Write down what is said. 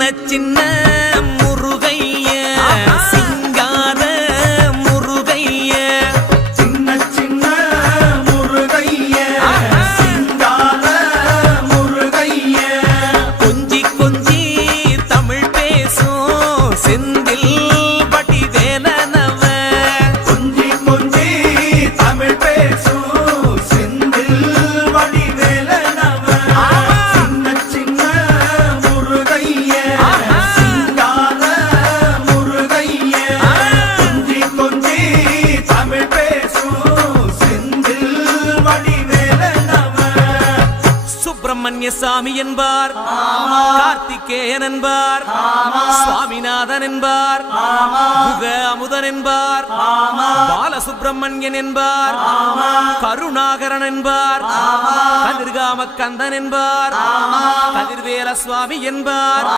சின்ன முருகைய சிங்கார முருகைய சின்ன முருகைய சிங்கார முருகைய கொஞ்சி கொஞ்சி தமிழ் பேசும் செந்தில் வடிவேலனவ கொஞ்சி கொஞ்சி தமிழ் பேசும் செந்தில் வடிவேலனவ சின்ன முருகைய சிங்கார முருகைய கொஞ்சி கொஞ்சி தமிழ் பேசும் செந்தில் வடிவேலனவ சுப்பிரமணிய சாமி என்பார், கார்த்திகேயன் என்பார், சுவாமிநாதன் என்பார், முக அமுதன் என்பார், பாலசுப்பிரமணியன் என்பார், கருணாகரன் என்பார், கதிர்காம கந்தன் என்பார், கதிர்வேல சுவாமி என்பார்.